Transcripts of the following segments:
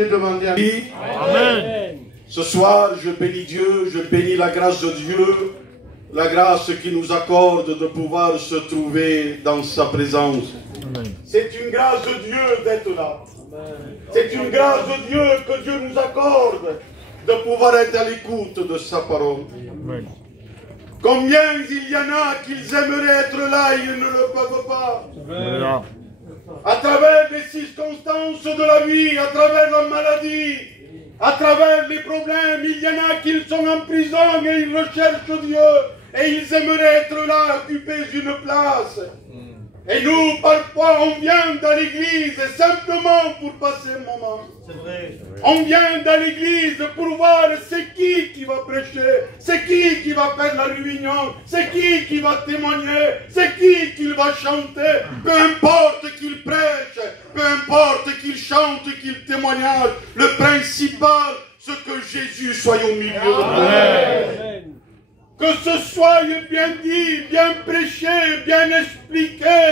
Demander à lui. Amen. Ce soir, je bénis Dieu, je bénis la grâce de Dieu, la grâce qui nous accorde de pouvoir se trouver dans sa présence. C'est une grâce de Dieu d'être là. C'est une grâce de Dieu que Dieu nous accorde de pouvoir être à l'écoute de sa parole. Amen. Combien il y en a qu'ils aimeraient être là et ils ne le peuvent pas. Voilà. À travers les circonstances de la vie, à travers la maladie, à travers les problèmes, il y en a qui sont en prison et ils recherchent Dieu et ils aimeraient être là, occupés d'une place. Et nous, parfois, on vient dans l'église simplement pour passer un moment. C'est vrai. On vient dans l'église pour voir c'est qui va prêcher, c'est qui va faire la réunion, c'est qui va témoigner, c'est qui va chanter. Peu importe qu'il prêche, peu importe qu'il chante, qu'il témoignage, le principal, c'est que Jésus soit au milieu de nous. Que ce soit bien dit, bien prêché, bien expliqué.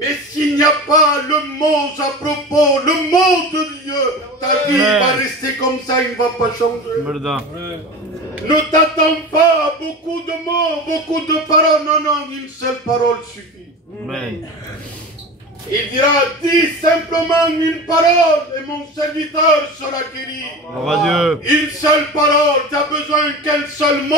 Mais s'il n'y a pas le mot à propos, le mot de Dieu, ta vie va rester comme ça, il ne va pas changer. Ne t'attends pas à beaucoup de mots, beaucoup de paroles. Non, non, une seule parole suffit. Amen. Il dira, dis simplement une parole et mon serviteur sera guéri. Gloire à Dieu. Une seule parole, tu as besoin qu'un seul mot.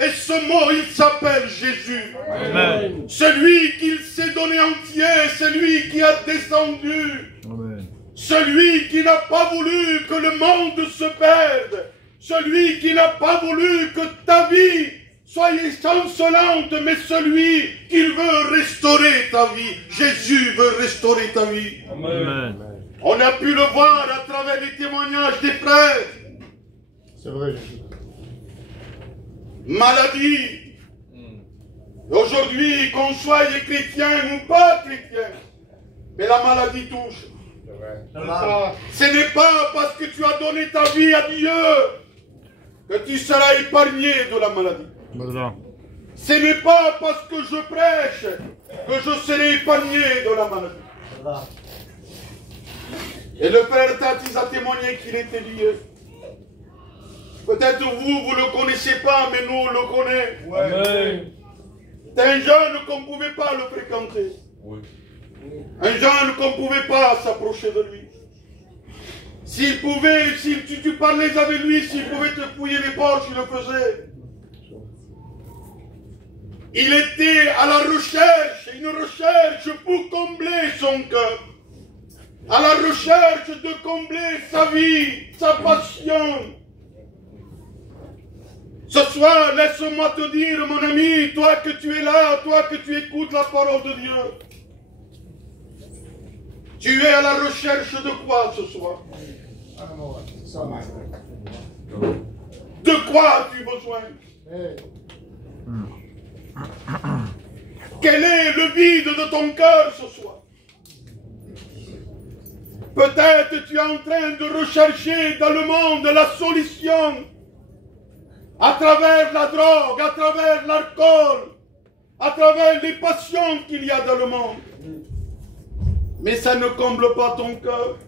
Et ce mot, il s'appelle Jésus. Amen. Celui qu'il s'est donné entier, celui qui a descendu. Amen. Celui qui n'a pas voulu que le monde se perde. Celui qui n'a pas voulu que ta vie soit chancelante, mais celui qui veut restaurer ta vie. Jésus veut restaurer ta vie. Amen. On a pu le voir à travers les témoignages des frères. C'est vrai, Jésus. Maladie. Aujourd'hui, qu'on soit chrétien ou pas chrétien, mais la maladie touche. Ce n'est pas parce que tu as donné ta vie à Dieu que tu seras épargné de la maladie. Voilà. Ce n'est pas parce que je prêche que je serai épargné de la maladie. Et le frère Tatis a témoigné qu'il était lié. Peut-être vous ne le connaissez pas, mais nous le connaissons. C'est un jeune qu'on ne pouvait pas le fréquenter. Un jeune qu'on ne pouvait pas s'approcher de lui. S'il pouvait, si tu parlais avec lui, s'il pouvait te fouiller les poches, il le faisait. Il était à la recherche, une recherche pour combler son cœur. À la recherche de combler sa vie, sa passion. Ce soir, laisse-moi te dire, mon ami, toi que tu es là, toi que tu écoutes la parole de Dieu. Tu es à la recherche de quoi ce soir? De quoi as-tu besoin? Quel est le vide de ton cœur ce soir? Peut-être tu es en train de rechercher dans le monde la solution à travers la drogue, à travers l'alcool, à travers les passions qu'il y a dans le monde. Mais ça ne comble pas ton cœur.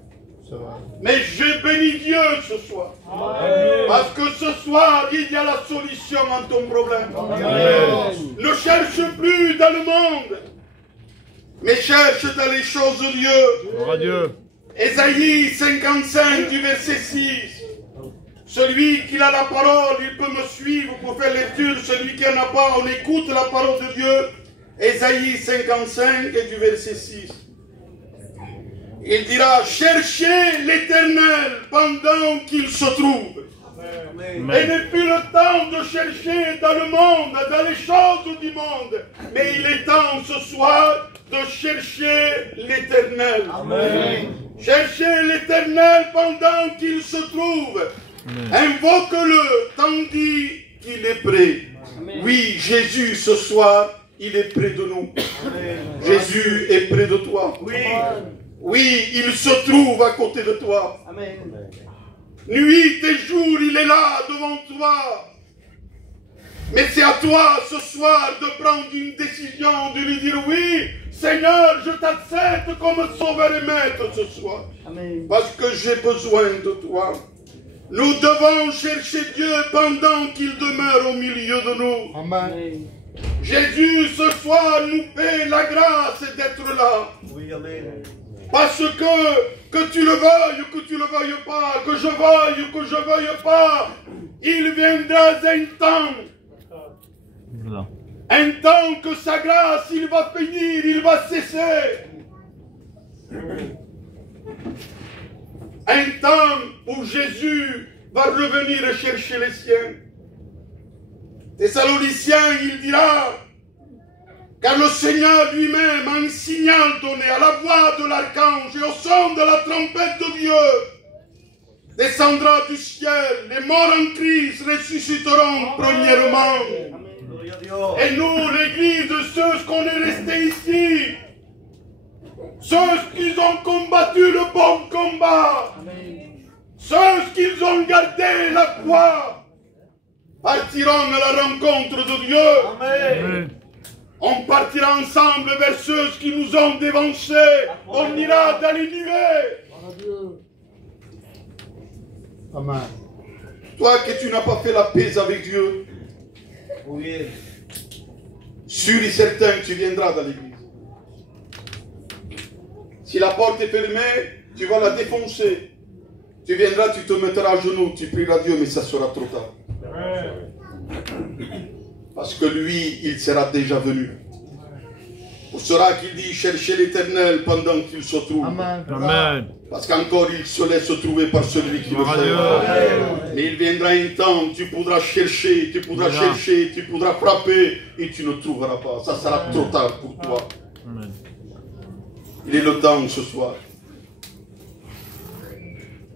Mais je bénis Dieu ce soir. Parce que ce soir, il y a la solution à ton problème. Ne cherche plus dans le monde, mais cherche dans les choses de Dieu. Gloire à Dieu. Ésaïe 55 du verset 6. Celui qui a la parole, il peut me suivre pour faire lecture. Celui qui n'en a pas, on écoute la parole de Dieu. Ésaïe 55 et du verset 6. Il dira, cherchez l'Éternel pendant qu'il se trouve. Amen. Et n'est plus le temps de chercher dans le monde, dans les choses du monde. Mais il est temps ce soir de chercher l'Éternel. Cherchez l'Éternel pendant qu'il se trouve. Invoque-le tandis qu'il est près. Oui, Jésus ce soir, il est près de nous. Jésus est près de toi. Oui, il se trouve à côté de toi. Nuit et jour, il est là devant toi. Mais c'est à toi ce soir de prendre une décision, de lui dire oui, Seigneur, je t'accepte comme sauveur et maître ce soir. Amen. Parce que j'ai besoin de toi. Nous devons chercher Dieu pendant qu'il demeure au milieu de nous. Amen. Amen. Jésus, ce soir, nous fait la grâce d'être là. Oui, amen. Parce que tu le veuilles ou que tu ne le veuilles pas, que je veuille ou que je ne veuille pas, il viendra un temps. Voilà. Un temps que sa grâce, il va finir, il va cesser. Un temps où Jésus va revenir chercher les siens. Thessaloniciens, il dira, car le Seigneur lui-même a un signal donné à la voix de l'archange et au son de la trompette de Dieu, descendra du ciel, les morts en Christ ressusciteront premièrement. Et nous, l'église, ceux qu'on est restés ici, ceux qui ont combattu le bon combat, ceux qui ont gardé la foi, partiront à la rencontre de Dieu. Amen. On partira ensemble vers ceux qui nous ont dévancés. On ira dans les nuées. Amen. Toi que tu n'as pas fait la paix avec Dieu, Oui. sûr et certain que tu viendras dans l'église. Si la porte est fermée, tu vas la défoncer. Tu viendras, tu te mettras à genoux, tu prieras Dieu, mais ça sera trop tard. Parce que lui, il sera déjà venu. Pour cela qu'il dit, cherchez l'Éternel pendant qu'il se trouve. Amen. Amen. Parce qu'encore il se laisse trouver par celui qui le Gloire à fait. Mais il viendra un temps, tu pourras chercher, tu pourras Voilà. chercher, tu pourras frapper et tu ne trouveras pas. Ça sera trop tard pour toi. Amen. Il est le temps ce soir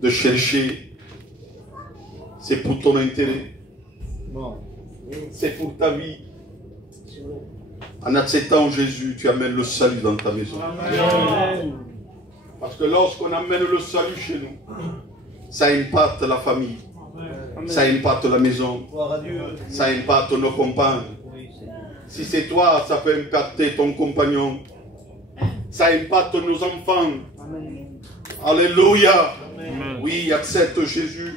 de chercher. C'est pour ton intérêt, Bon. c'est pour ta vie. En acceptant Jésus, tu amènes le salut dans ta maison. Amen. Parce que lorsqu'on amène le salut chez nous, ça impacte la famille, ça impacte la maison, Gloire à Dieu. ça impacte nos compagnes. Oui, Seigneur. Si c'est toi, ça peut impacter ton compagnon. Ça impacte nos enfants. Amen. Alléluia. Amen. Oui, accepte Jésus.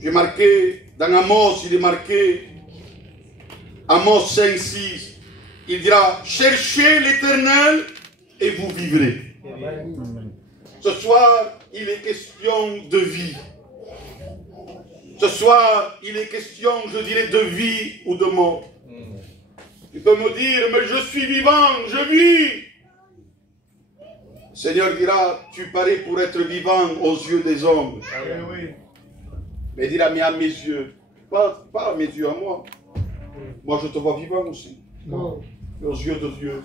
J'ai marqué, dans Amos, il est marqué, Amos 5, 6, il dira, cherchez l'Éternel et vous vivrez. Amen. Ce soir, il est question de vie. Ce soir, il est question, je dirais, de vie ou de mort. Tu peux me dire, mais je suis vivant, je vis. Le Seigneur dira, tu parais pour être vivant aux yeux des hommes. Mais il dira, mais à mes yeux, pas à mes yeux, à moi. Moi, je te vois vivant aussi. Mais aux yeux de Dieu,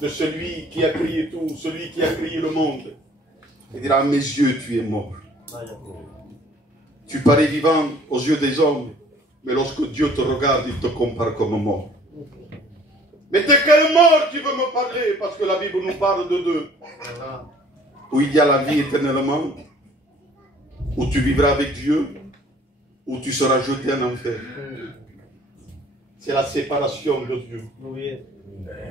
de celui qui a créé tout, celui qui a créé le monde. Il dira, à mes yeux, tu es mort. Tu parais vivant aux yeux des hommes, mais lorsque Dieu te regarde, il te compare comme mort. Mais de quelle mort tu veux me parler? Parce que la Bible nous parle de deux. Où il y a la vie éternellement, où tu vivras avec Dieu, où tu seras jeté en enfer. C'est la séparation de Dieu.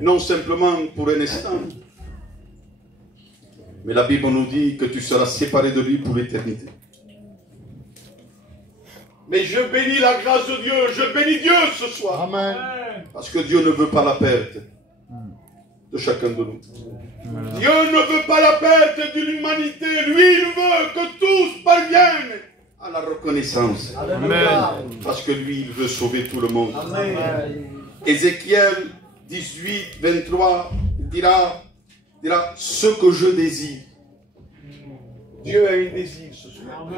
Non simplement pour un instant, mais la Bible nous dit que tu seras séparé de lui pour l'éternité. Mais je bénis la grâce de Dieu, je bénis Dieu ce soir. Amen. Parce que Dieu ne veut pas la perte de chacun de nous. Dieu ne veut pas la perte d'une humanité. Lui, il veut que tous parviennent à la reconnaissance. Amen. Parce que lui, il veut sauver tout le monde. Amen. Ézéchiel 18, 23 dira, ce que je désire. Dieu a un désir ce soir.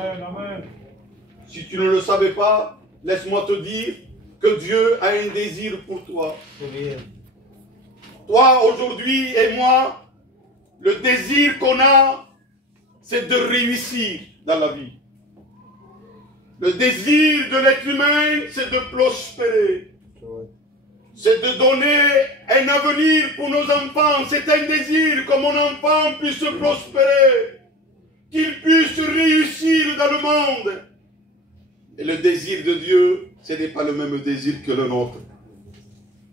Si tu ne le savais pas, laisse-moi te dire que Dieu a un désir pour toi. Toi, aujourd'hui, et moi, le désir qu'on a, c'est de réussir dans la vie. Le désir de l'être humain, c'est de prospérer. C'est de donner un avenir pour nos enfants. C'est un désir que mon enfant puisse prospérer, qu'il puisse réussir dans le monde. Et le désir de Dieu, ce n'est pas le même désir que le nôtre.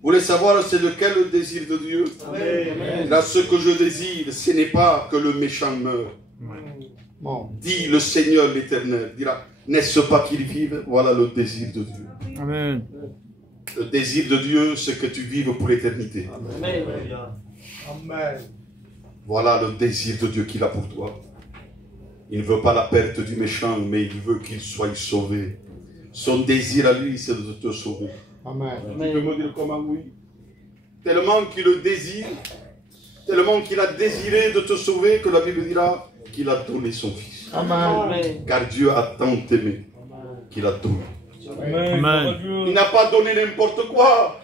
Vous voulez savoir c'est lequel le désir de Dieu? Amen. Là, ce que je désire, ce n'est pas que le méchant meure. Bon. Dit le Seigneur l'Éternel, dira, n'est-ce pas qu'il vive? Voilà le désir de Dieu. Amen. Le désir de Dieu, c'est que tu vives pour l'éternité. Amen. Amen. Voilà le désir de Dieu qu'il a pour toi. Il ne veut pas la perte du méchant, mais il veut qu'il soit sauvé. Son désir à lui, c'est de te sauver. Amen. Tu peux me dire comment oui? Tellement qu'il le désire, tellement qu'il a désiré de te sauver, que la Bible dira qu'il a donné son Fils. Amen. Amen. Car Dieu a tant aimé qu'il a donné. Amen. Il n'a pas donné n'importe quoi.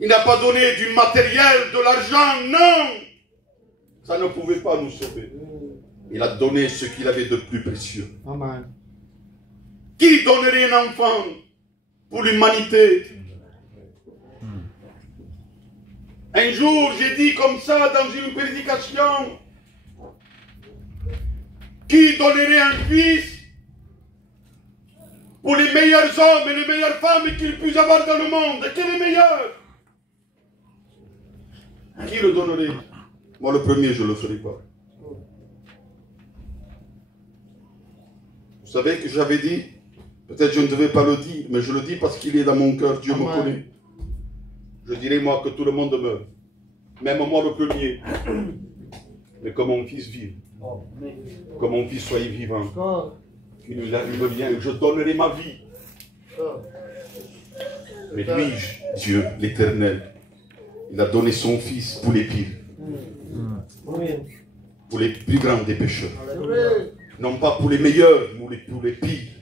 Il n'a pas donné du matériel, de l'argent, non. Ça ne pouvait pas nous sauver. Il a donné ce qu'il avait de plus précieux. Amen. Qui donnerait un enfant pour l'humanité? Un jour, j'ai dit comme ça dans une prédication, qui donnerait un fils pour les meilleurs hommes et les meilleures femmes qu'il puisse avoir dans le monde? Quel est le meilleur? Qui le donnerait? Moi, le premier, je ne le ferai pas. Vous savez que j'avais dit, peut-être je ne devais pas le dire, mais je le dis parce qu'il est dans mon cœur, Dieu me connaît. Je dirais moi que tout le monde meurt, même moi le premier. Mais que mon fils vive, que mon fils soit vivant, qu'il lui arrive rien, je donnerai ma vie. Mais lui, Dieu, l'Éternel, il a donné son fils pour les pires, pour les plus grands des pécheurs. Non pas pour les meilleurs, mais pour les pires.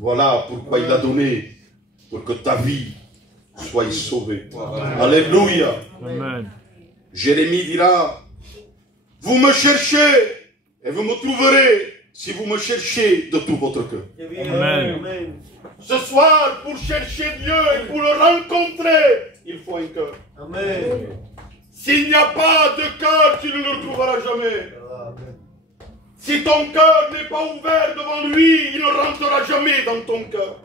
Voilà pourquoi il a donné, pour que ta vie soit sauvée. Alléluia. Amen. Jérémie dira, vous me cherchez et vous me trouverez si vous me cherchez de tout votre cœur. Amen. Ce soir, pour chercher Dieu et pour le rencontrer, il faut un cœur. Amen. S'il n'y a pas de cœur, tu ne le trouveras jamais. Si ton cœur n'est pas ouvert devant lui, il ne rentrera jamais dans ton cœur.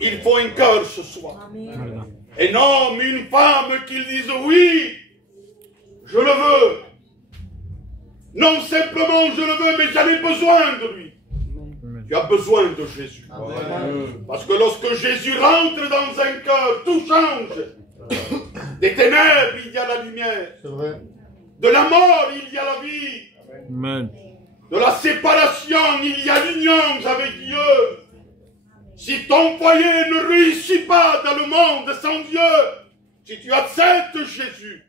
Il faut un cœur ce soir. Un homme, une femme qui disent oui, je le veux. Non simplement je le veux, mais j'en ai besoin de lui. Tu as besoin de Jésus. Parce que lorsque Jésus rentre dans un cœur, tout change. Des ténèbres, il y a la lumière. C'est vrai. De la mort, il y a la vie. Amen. De la séparation, il y a l'union avec Dieu. Si ton foyer ne réussit pas dans le monde sans Dieu, si tu acceptes Jésus,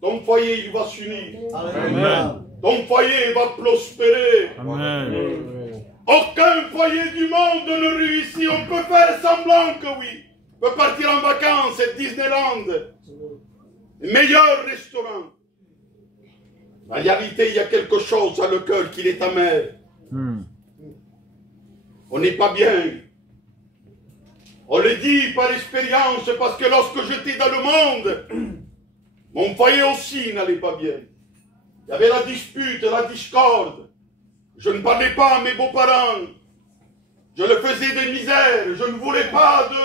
ton foyer il va s'unir. Amen. Ton foyer va prospérer. Amen. Aucun foyer du monde ne réussit. On peut faire semblant que oui. On peut partir en vacances à Disneyland. Le meilleur restaurant. En réalité, il y a quelque chose dans le cœur qui est amer. On n'est pas bien. On le dit par expérience parce que lorsque j'étais dans le monde, mon foyer aussi n'allait pas bien. Il y avait la dispute, la discorde. Je ne parlais pas à mes beaux-parents. Je le faisais des misères. Je ne voulais pas de...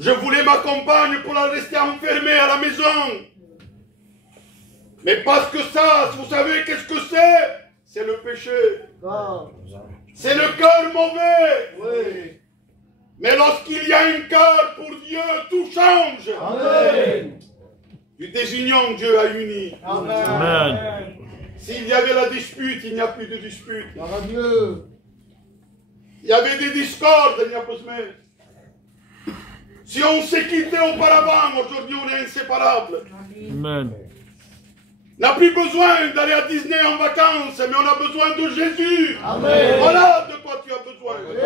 Je voulais ma compagne pour la rester enfermée à la maison. Mais parce que ça, vous savez qu'est-ce que c'est? C'est le péché. C'est le cœur mauvais. Oui. Mais lorsqu'il y a un cœur pour Dieu, tout change. Amen. Du désunion, Dieu a uni. Amen. S'il y avait la dispute, il n'y a plus de dispute. Dieu. Il y avait des discordes, il n'y a pas de semaine. Si on s'est quitté auparavant, aujourd'hui on est inséparables. Amen. On n'a plus besoin d'aller à Disney en vacances, mais on a besoin de Jésus. Amen. Voilà de quoi tu as besoin. Tu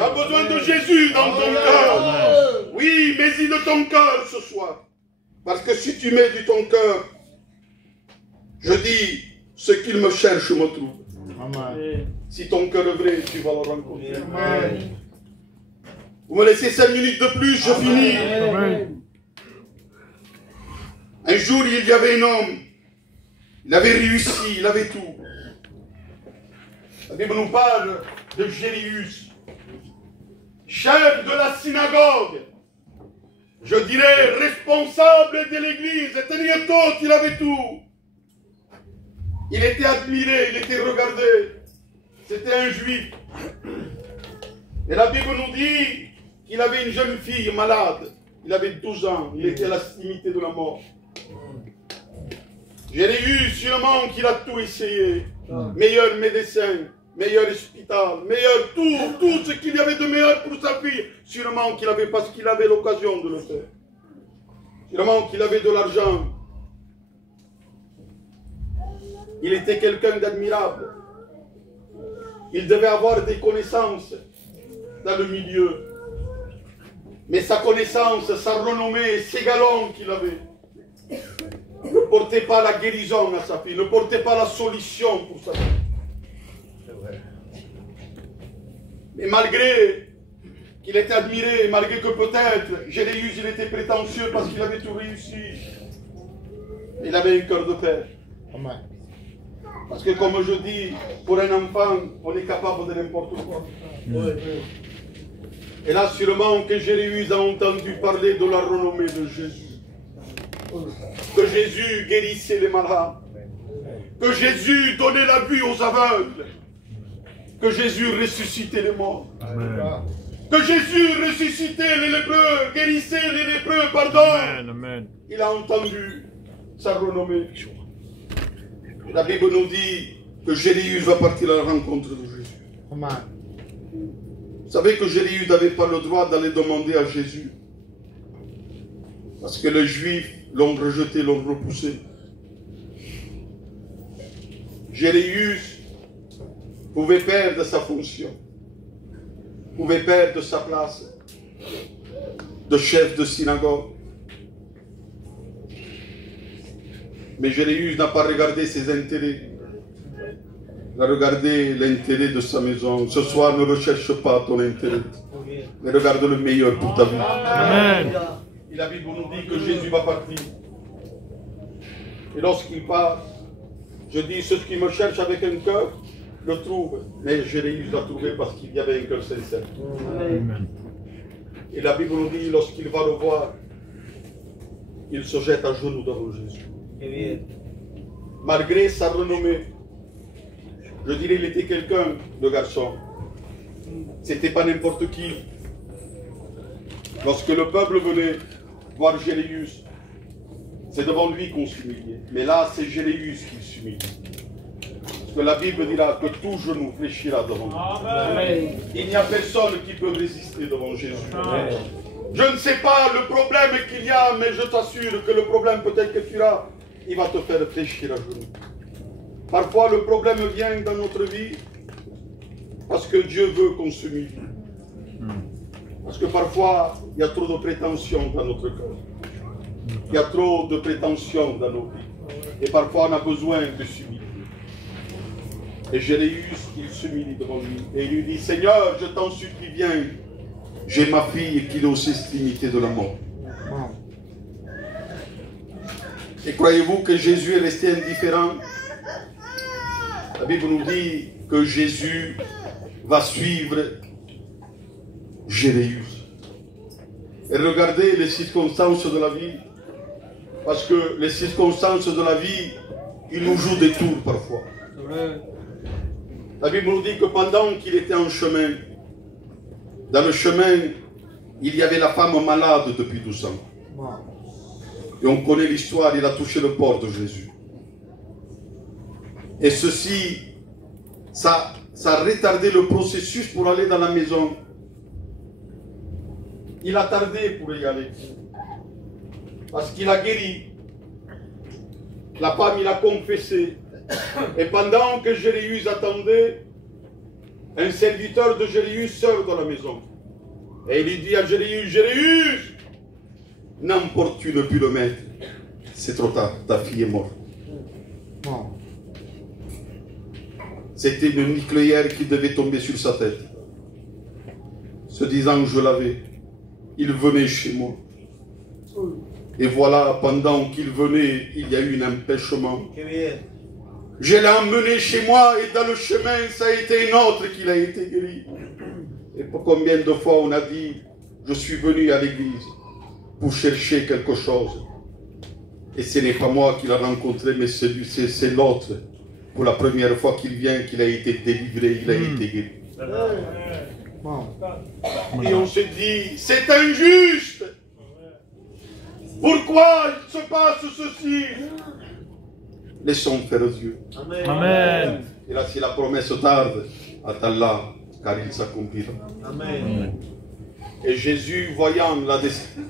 as besoin de Jésus dans ton cœur. Oui, mets-y de ton cœur ce soir. Parce que si tu mets de ton cœur, je dis, ce qu'il me cherche me trouve. Amen. Si ton cœur est vrai, tu vas le rencontrer. Amen. Vous me laissez 5 minutes de plus, je finis. Amen. Un jour, il y avait un homme. Il avait réussi, il avait tout. La Bible nous parle de Jérius. chef de la synagogue, je dirais responsable de l'église, tenait tout, il avait tout. Il était admiré, il était regardé. C'était un juif. Et la Bible nous dit qu'il avait une jeune fille malade. Il avait 12 ans, il était à l'extrémité de la mort. Jérémie, sûrement qu'il a tout essayé. Meilleur médecin, meilleur hôpital, meilleur tout ce qu'il y avait de meilleur pour sa fille. Sûrement qu'il avait, parce qu'il avait l'occasion de le faire. Sûrement qu'il avait de l'argent. Il était quelqu'un d'admirable. Il devait avoir des connaissances dans le milieu. Mais sa connaissance, sa renommée, ses galons qu'il avait, ne portaient pas la guérison à sa fille, ne portaient pas la solution pour sa fille. Mais malgré qu'il était admiré, malgré que peut-être Jérémie il était prétentieux parce qu'il avait tout réussi, il avait un cœur de père. Amen. Parce que comme je dis, pour un enfant, on est capable de n'importe quoi. Et là, sûrement que Jérémie a entendu parler de la renommée de Jésus. Que Jésus guérissait les malades. Que Jésus donnait la vue aux aveugles. Que Jésus ressuscitait les morts. Que Jésus ressuscitait les lépreux, guérissait les lépreux, pardon. Amen, amen. Il a entendu sa renommée. Et la Bible nous dit que Jérémie va partir à la rencontre de Jésus. Amen. Vous savez que Jérémie n'avait pas le droit d'aller demander à Jésus. Parce que les Juifs l'ont rejeté, l'ont repoussé. Jérémie pouvait perdre sa fonction, pouvait perdre sa place de chef de synagogue. Mais Jérémie n'a pas regardé ses intérêts. Il a regardé l'intérêt de sa maison. Ce soir, ne recherche pas ton intérêt, mais regarde le meilleur pour ta vie. Amen. Et la Bible nous dit que Jésus va partir. Et lorsqu'il part, je dis, ceux qui me cherchent avec un cœur, le trouvent. Mais Jérémie l'a trouvé parce qu'il y avait un cœur sincère. Amen. Et la Bible nous dit, lorsqu'il va le voir, il se jette à genoux devant Jésus. Malgré sa renommée, je dirais qu'il était quelqu'un de garçon. C'était pas n'importe qui. Lorsque le peuple venait voir Jérémie, c'est devant lui qu'on s'humiliait. Mais là, c'est Jérémie qui s'humilie. Parce que la Bible dira que tout genou fléchira devant lui. Amen. Il n'y a personne qui peut résister devant Jésus. Je ne sais pas le problème qu'il y a, mais je t'assure que le problème peut-être que tu as, il va te faire fléchir à genoux. Parfois, le problème vient dans notre vie parce que Dieu veut qu'on s'humilie. Parce que parfois, il y a trop de prétentions dans notre cœur. Il y a trop de prétentions dans nos vies. Et parfois, on a besoin de s'humilier. Et Jérémie, il s'humilie devant lui. Et il lui dit, Seigneur, je t'en supplie, viens. J'ai ma fille qui est aux extrémités de la mort. Et croyez-vous que Jésus est resté indifférent? La Bible nous dit que Jésus va suivre Jérémie. Et regardez les circonstances de la vie. Parce que les circonstances de la vie, ils nous jouent des tours parfois. La Bible nous dit que pendant qu'il était en chemin, dans le chemin, il y avait la femme malade depuis 12 ans. Et on connaît l'histoire, il a touché le corps de Jésus. Et ceci, ça a retardé le processus pour aller dans la maison. Il a tardé pour y aller. Parce qu'il a guéri. La femme, il a confessé. Et pendant que Jérémie attendait, un serviteur de Jérémie sort dans la maison. Et il dit à Jérémie, Jérémie, n'importune plus le maître. C'est trop tard, ta fille est morte. C'était une nucléaire qui devait tomber sur sa tête. Se disant, je l'avais. Il venait chez moi. Et voilà, pendant qu'il venait, il y a eu un empêchement. Je l'ai emmené chez moi et dans le chemin, ça a été un autre qui a été guéri. Et Combien de fois on a dit, je suis venu à l'église pour chercher quelque chose. Et ce n'est pas moi qui l'ai rencontré, mais c'est l'autre. Pour la première fois qu'il vient, qu'il a été délivré, il a été guéri. Et on se dit, c'est injuste. Pourquoi il se passe ceci? Laissons faire Dieu. Amen. Et là, si la promesse tarde, attends-la, car il s'accomplira. Amen. Et Jésus,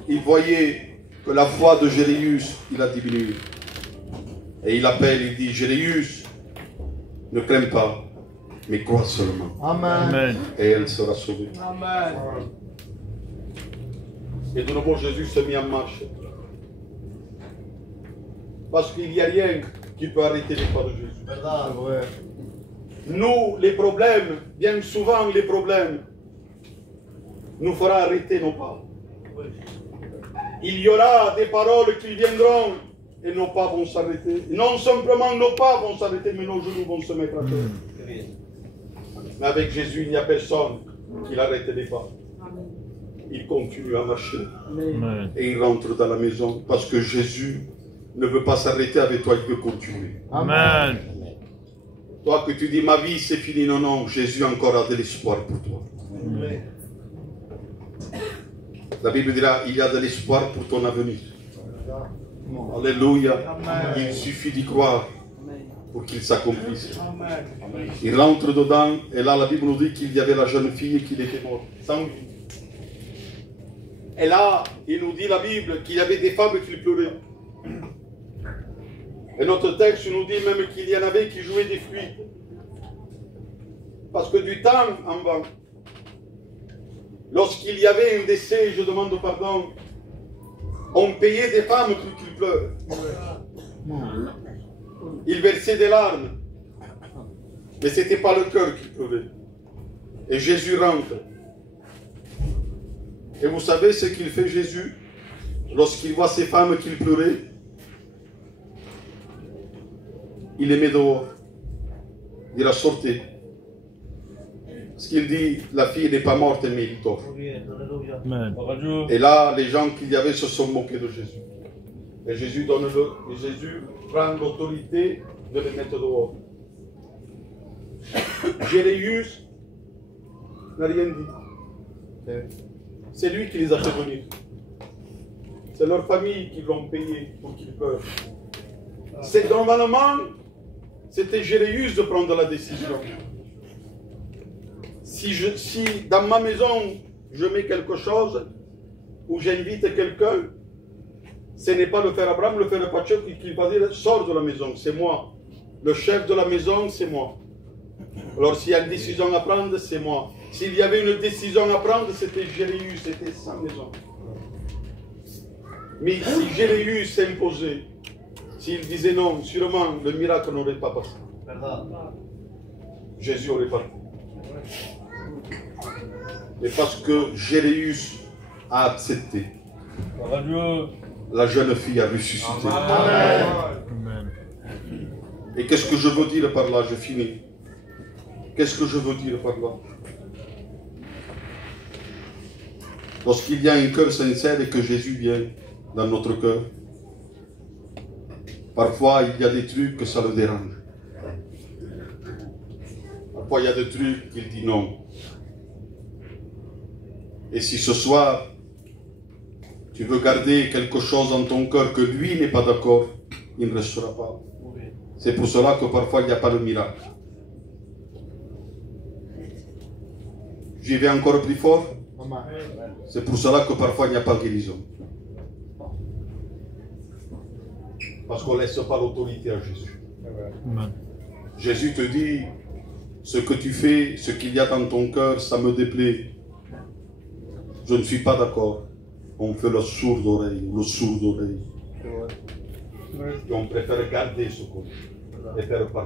il voyait que la foi de Jéréus, il a diminué. Et il appelle, il dit, Jéréus, ne crains pas, mais crois seulement. Amen. Et elle sera sauvée. Amen. Et de nouveau, Jésus se mit en marche. Parce qu'il n'y a rien qui peut arrêter les pas de Jésus. Nous, les problèmes, bien souvent les problèmes, nous feront arrêter nos pas. Il y aura des paroles qui viendront et nos pas vont s'arrêter. Non simplement nos pas vont s'arrêter, mais nos genoux vont se mettre à terre. Mais avec Jésus, il n'y a personne qui l'arrête les pas. Il continue à marcher. Amen. Et il rentre dans la maison parce que Jésus ne veut pas s'arrêter avec toi, il veut continuer. Amen. Toi que tu dis ma vie c'est fini, non, non, Jésus encore a de l'espoir pour toi. La Bible dira, il y a de l'espoir pour ton avenir. Alléluia. Il suffit d'y croire pour qu'il s'accomplisse. Il rentre dedans et là la Bible nous dit qu'il y avait la jeune fille qui était morte, sans vie. Et là, il nous dit la Bible qu'il y avait des femmes qui pleuraient. Et notre texte nous dit même qu'il y en avait qui jouaient des flûtes. Parce que du temps en bas, lorsqu'il y avait un décès, je demande pardon, on payait des femmes pour qu'ils pleurent. Ils versaient des larmes. Mais ce n'était pas le cœur qui pleurait. Et Jésus rentre. Et vous savez ce qu'il fait Jésus lorsqu'il voit ces femmes qui pleuraient? Il les met dehors. Il a sorti. Parce qu'il dit, la fille n'est pas morte, mais il dort. Amen. Et là, les gens qu'il y avait se sont moqués de Jésus. Et Jésus prend l'autorité de les mettre dehors. Jéréus n'a rien dit. C'est lui qui les a fait venir. C'est leur famille qui l'ont payé pour qu'ils peuvent. C'est normalement, c'était Jéréus de prendre la décision. Si dans ma maison, je mets quelque chose, ou j'invite quelqu'un, ce n'est pas le frère Abraham, le frère Pachef qui va dire, sors de la maison, c'est moi. Le chef de la maison, c'est moi. Alors s'il y a une décision à prendre, c'est moi. S'il y avait une décision à prendre, c'était Jéréus, c'était sa maison. Mais si Jéréus s'imposait, s'il disait non, sûrement le miracle n'aurait pas passé. Jésus aurait parti. Et parce que Jéréus a accepté, la jeune fille a ressuscité. Amen. Et qu'est-ce que je veux dire par là? Je finis. Qu'est-ce que je veux dire par là? Lorsqu'il y a un cœur sincère et que Jésus vient dans notre cœur, parfois il y a des trucs que ça le dérange. Parfois il y a des trucs qu'il dit non. Et si ce soir, tu veux garder quelque chose dans ton cœur que lui n'est pas d'accord, il ne restera pas. C'est pour cela que parfois il n'y a pas de miracle. J'y vais encore plus fort. C'est pour cela que parfois il n'y a pas de guérison. Parce qu'on ne laisse pas l'autorité à Jésus. Amen. Jésus te dit, ce que tu fais, ce qu'il y a dans ton cœur, ça me déplaît. Je ne suis pas d'accord. On fait le sourd d'oreille, le sourd d'oreille. Et on préfère garder ce qu'on et faire partie.